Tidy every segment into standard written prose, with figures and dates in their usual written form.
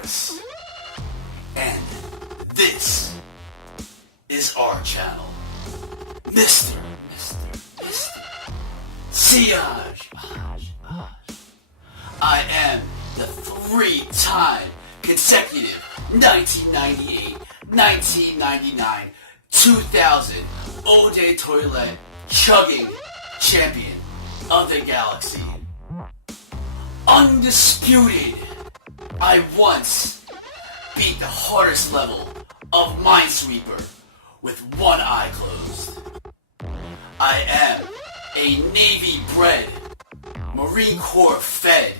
Chris, and this is our channel, Mr. Sillage. I am the 3-time consecutive 1998, 1999, 2000 Eau de Toilette chugging champion of the galaxy. Undisputed, I once beat the hardest level of Minesweeper with one eye closed. I am a Navy-bred, Marine Corps-fed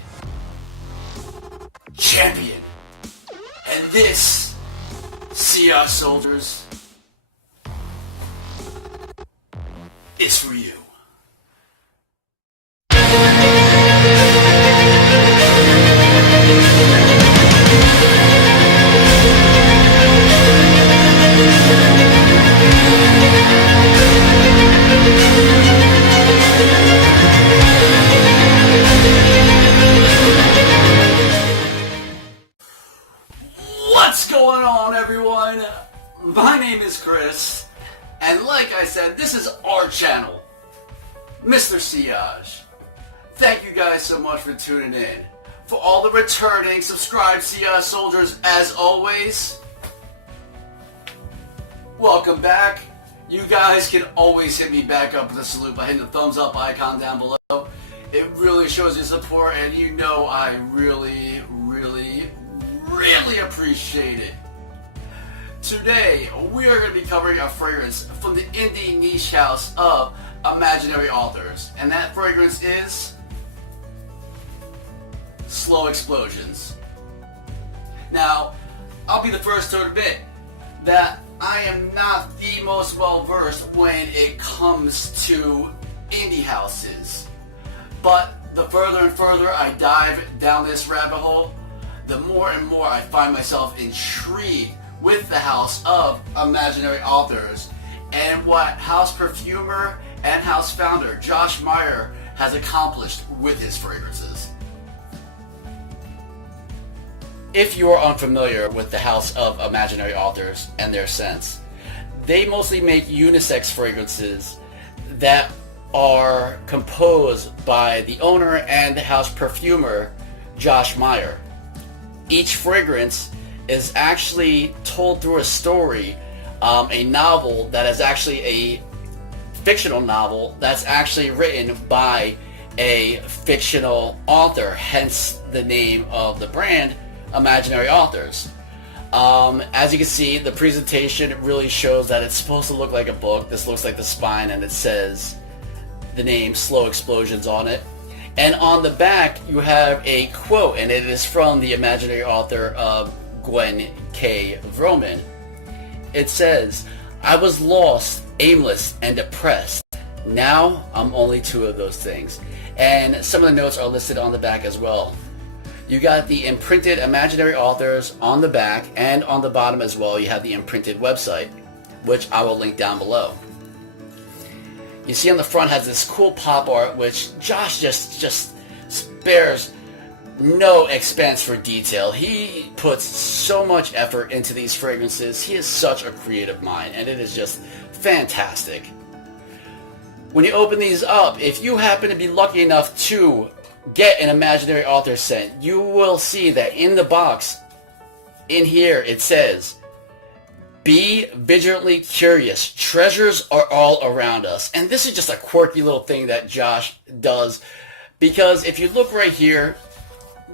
champion. And this, CR soldiers, is for you. What's going on, everyone? My name is Chris, and like I said, this is our channel, Mr. Sillage. Thank you guys so much for tuning in. For all the returning subscribed CR soldiers, as always, welcome back. You guys can always hit me back up with a salute by hitting the thumbs up icon down below. It really shows your support, and you know I really appreciate it. Today, we are going to be covering a fragrance from the indie niche house of Imaginary Authors, and that fragrance is Slow Explosions. Now, I'll be the first to admit that I am not the most well-versed when it comes to indie houses, but the further and further I dive down this rabbit hole, the more and more I find myself intrigued with the house of Imaginary Authors and what house perfumer and house founder Josh Meyer has accomplished with his fragrances. If you are unfamiliar with the house of Imaginary Authors and their scents, they mostly make unisex fragrances that are composed by the owner and the house perfumer Josh Meyer. Each fragrance is actually told through a story, a novel that is actually a fictional novel that's actually written by a fictional author, hence the name of the brand, Imaginary Authors. As you can see, the presentation really shows that it's supposed to look like a book. This looks like the spine, and it says the name Slow Explosions on it. And on the back, you have a quote, and it is from the Imaginary author of Gwen K. Vroman. It says, "I was lost, aimless, and depressed. Now I'm only two of those things." And some of the notes are listed on the back as well. You got the imprinted Imaginary Authors on the back, and on the bottom as well, you have the imprinted website, which I will link down below. You see on the front has this cool pop art, which Josh just spares no expense for detail. He puts so much effort into these fragrances. He is such a creative mind, and it is just fantastic. When you open these up, if you happen to be lucky enough to get an Imaginary Author scent, you will see that in the box, in here, it says, "Be vigilantly curious. Treasures are all around us." And this is just a quirky little thing that Josh does, because if you look right here,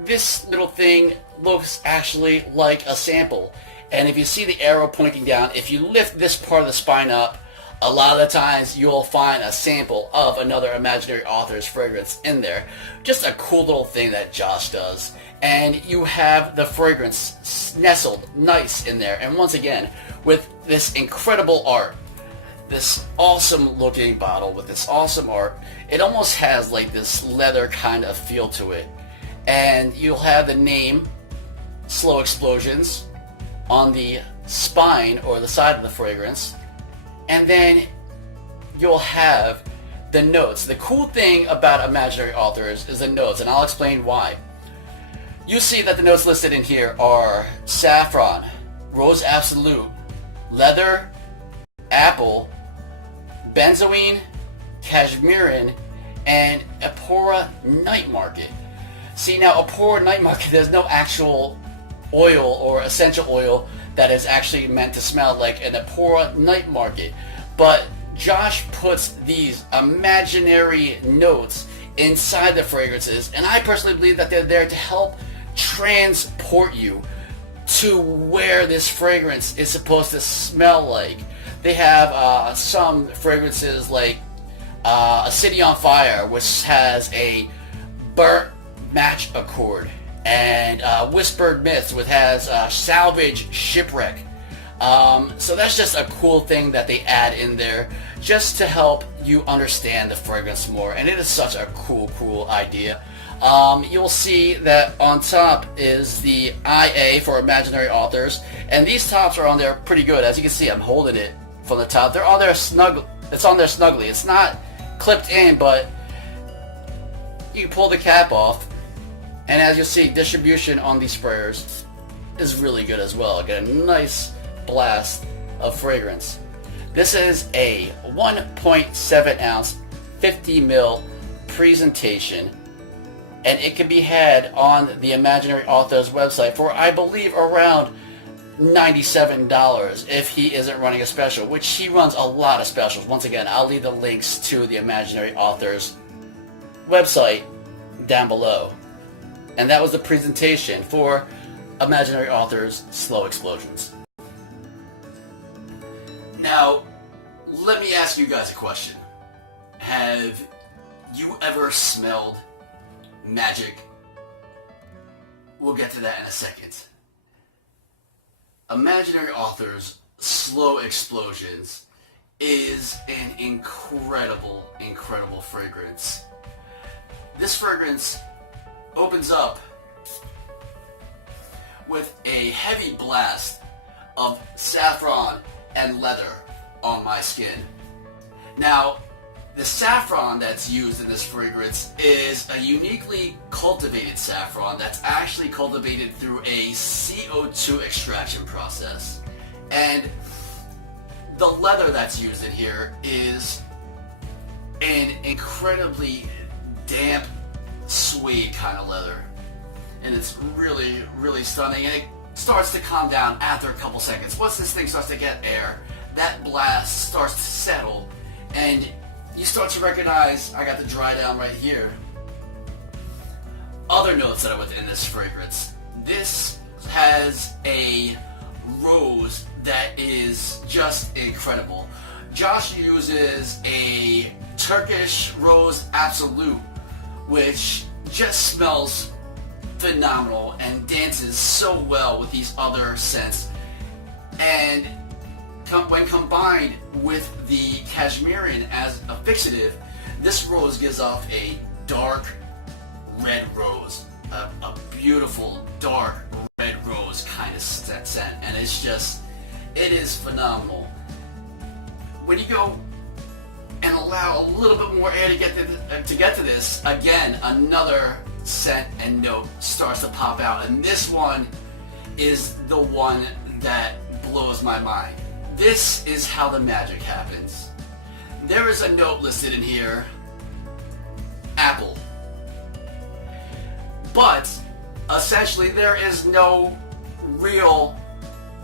this little thing looks actually like a sample. And if you see the arrow pointing down, if you lift this part of the spine up, a lot of the times you'll find a sample of another Imaginary Author's fragrance in there. Just a cool little thing that Josh does. And you have the fragrance nestled nice in there. And once again, with this incredible art, this awesome looking bottle with this awesome art, it almost has like this leather kind of feel to it. And you'll have the name Slow Explosions on the spine or the side of the fragrance. And then you'll have the notes. The cool thing about Imaginary Authors is the notes, and I'll explain why. You see that the notes listed in here are saffron, rose absolute, leather, apple, benzoin, cashmerean, and Apora night market. See, now Apora night market, there's no actual oil or essential oil that is actually meant to smell like an Apora night market. But Josh puts these imaginary notes inside the fragrances, and I personally believe that they're there to help transport you to where this fragrance is supposed to smell like. They have some fragrances like A City on Fire, which has a burnt match accord, and Whispered Myths, which has Salvage Shipwreck. So that's just a cool thing that they add in there just to help you understand the fragrance more, and it is such a cool idea. You'll see that on top is the IA for imaginary authors, and these tops are on there pretty good. As you can see, I'm holding it from the top. They're on there snug. It's on there snugly. It's not clipped in, but you can pull the cap off, and as you'll see, distribution on these sprayers is really good as well. Get a nice blast of fragrance. This is a 1.7 ounce 50 ml presentation, and it can be had on the Imaginary Authors website for, I believe, around $97 if he isn't running a special, which he runs a lot of specials. Once again, I'll leave the links to the Imaginary Authors website down below. And that was the presentation for Imaginary Authors Slow Explosions. Now, let me ask you guys a question. Have you ever smelled magic? We'll get to that in a second. Imaginary Authors Slow Explosions is an incredible fragrance. This fragrance opens up with a heavy blast of saffron and leather on my skin. Now, the saffron that's used in this fragrance is a uniquely cultivated saffron that's actually cultivated through a CO2 extraction process. And the leather that's used in here is an incredibly damp suede kind of leather. And it's really stunning. And it starts to calm down after a couple seconds. Once this thing starts to get air, that blast starts to settle, and you start to recognize, I got the dry down right here, other notes that are within this fragrance. This has a rose that is just incredible. Josh uses a Turkish Rose Absolute, which just smells phenomenal and dances so well with these other scents. And when combined with the Cashmerean as a fixative, this rose gives off a dark red rose, a beautiful dark red rose kind of scent, and it is phenomenal. When you go and allow a little bit more air to get to this, again, another scent and note starts to pop out, and this one is the one that blows my mind. This is how the magic happens. There is a note listed in here, apple. But essentially there is no real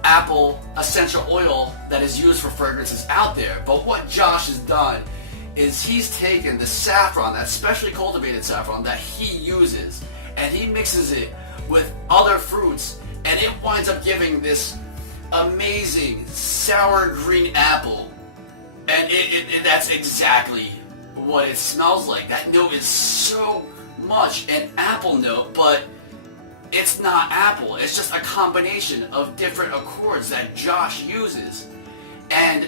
apple essential oil that is used for fragrances out there. But what Josh has done is he's taken the saffron, that specially cultivated saffron that he uses, and he mixes it with other fruits, and it winds up giving this amazing sour green apple, and that's exactly what it smells like. That note is so much an apple note, but it's not apple. It's just a combination of different accords that Josh uses. And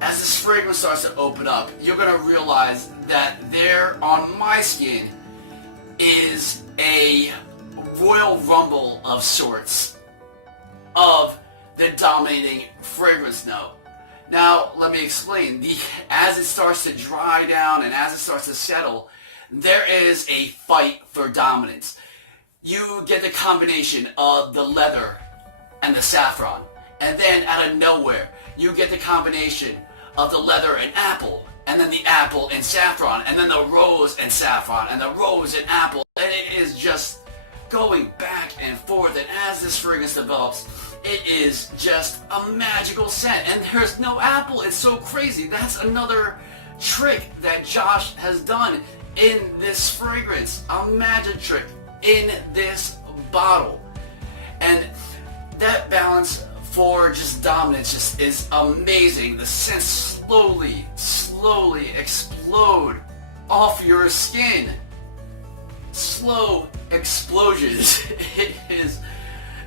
as this fragrance starts to open up, you're going to realize that there on my skin is a royal rumble of sorts of the dominating fragrance note. Now, let me explain. As it starts to dry down and as it starts to settle, there is a fight for dominance. you get the combination of the leather and the saffron. And then out of nowhere, you get the combination of the leather and apple, and then the apple and saffron, and then the rose and saffron, and the rose and apple. And it is just going back and forth. And as this fragrance develops, it is just a magical scent. And there's no apple. It's so crazy. That's another trick that Josh has done in this fragrance. A magic trick in this bottle. And that balance for just dominance just is amazing. The scents slowly explode off your skin. Slow explosions.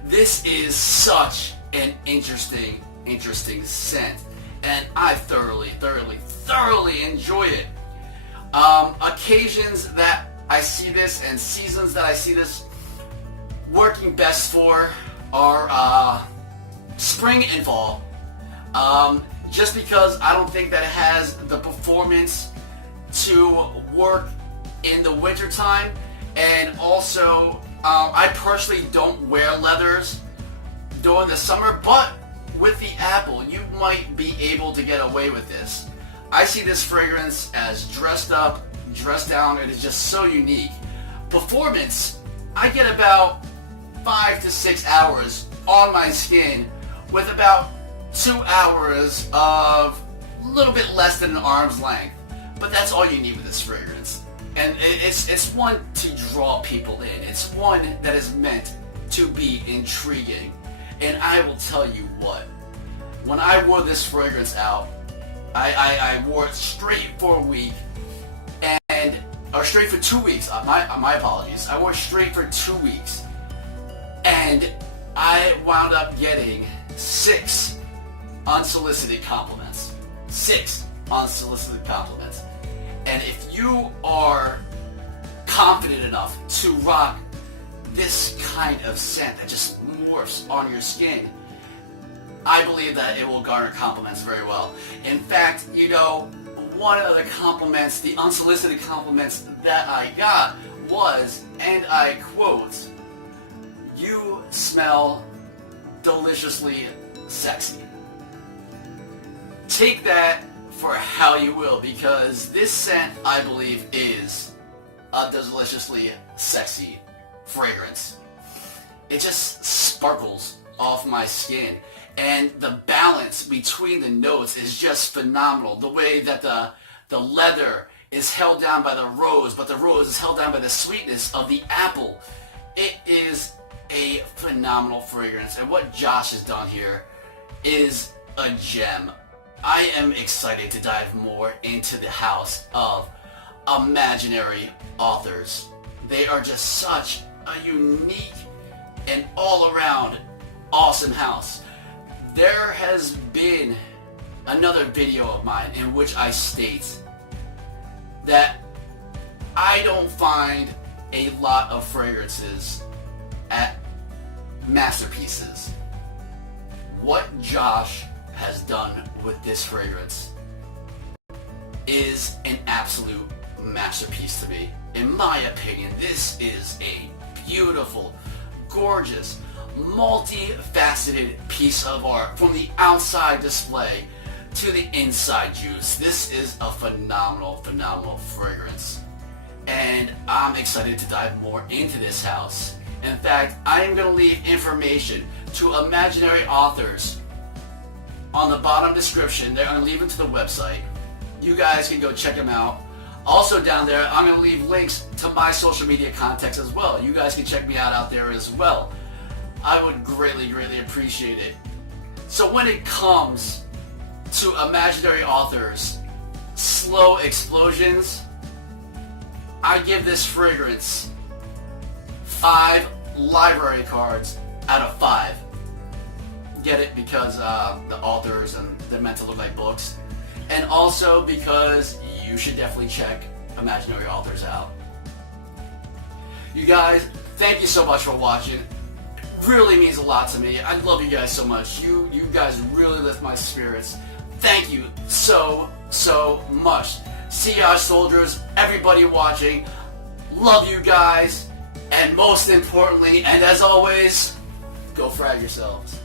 This is such an interesting scent, and I thoroughly enjoy it. Occasions that I see this and seasons that I see this working best for are spring and fall. Just because I don't think that it has the performance to work in the wintertime, and also I personally don't wear leathers during the summer, but with the apple you might be able to get away with this. I see this fragrance as dressed up, dressed down. It is just so unique. Performance, I get about 5 to 6 hours on my skin with about 2 hours of a little bit less than an arm's length. But that's all you need with this fragrance. And it's one to draw people in. It's one that is meant to be intriguing. And I will tell you what, when I wore this fragrance out, I wore it straight for a week, or straight for 2 weeks. My apologies. I wore it straight for 2 weeks, and I wound up getting 6 unsolicited compliments. 6 unsolicited compliments. And if you are confident enough to rock this kind of scent that just morphs on your skin, I believe that it will garner compliments very well. In fact, one of the compliments, the unsolicited compliments that I got was, and I quote, "You smell deliciously sexy." Take that for how you will, because this scent, I believe, is a deliciously sexy fragrance. It just sparkles off my skin, and the balance between the notes is just phenomenal. The way that the leather is held down by the rose, but the rose is held down by the sweetness of the apple. It is a phenomenal fragrance, and what Josh has done here is a gem. I am excited to dive more into the house of imaginary authors. They are just such a unique and all-around awesome house. There has been another video of mine in which I state that I don't find a lot of fragrances at masterpieces. What Josh has done with this fragrance is an absolute masterpiece to me. In my opinion, this is a beautiful, gorgeous, multifaceted piece of art, from the outside display to the inside juice. This is a phenomenal fragrance, and I'm excited to dive more into this house. In fact, I am going to leave information to imaginary authors on the bottom description. They're going to leave them to the website. You guys can go check them out. Also down there, I'm going to leave links to my social media contacts as well. You guys can check me out there as well. I would greatly appreciate it. So when it comes to imaginary authors, slow explosions, I give this fragrance 5 library cards out of 5. Get it? Because the authors, and they're meant to look like books, and also because you should definitely check imaginary authors out. You guys, thank you so much for watching. Really means a lot to me. I love you guys so much. You guys really lift my spirits. Thank you so much. Sillage soldiers, everybody watching, love you guys. And most importantly, and as always, go frag yourselves.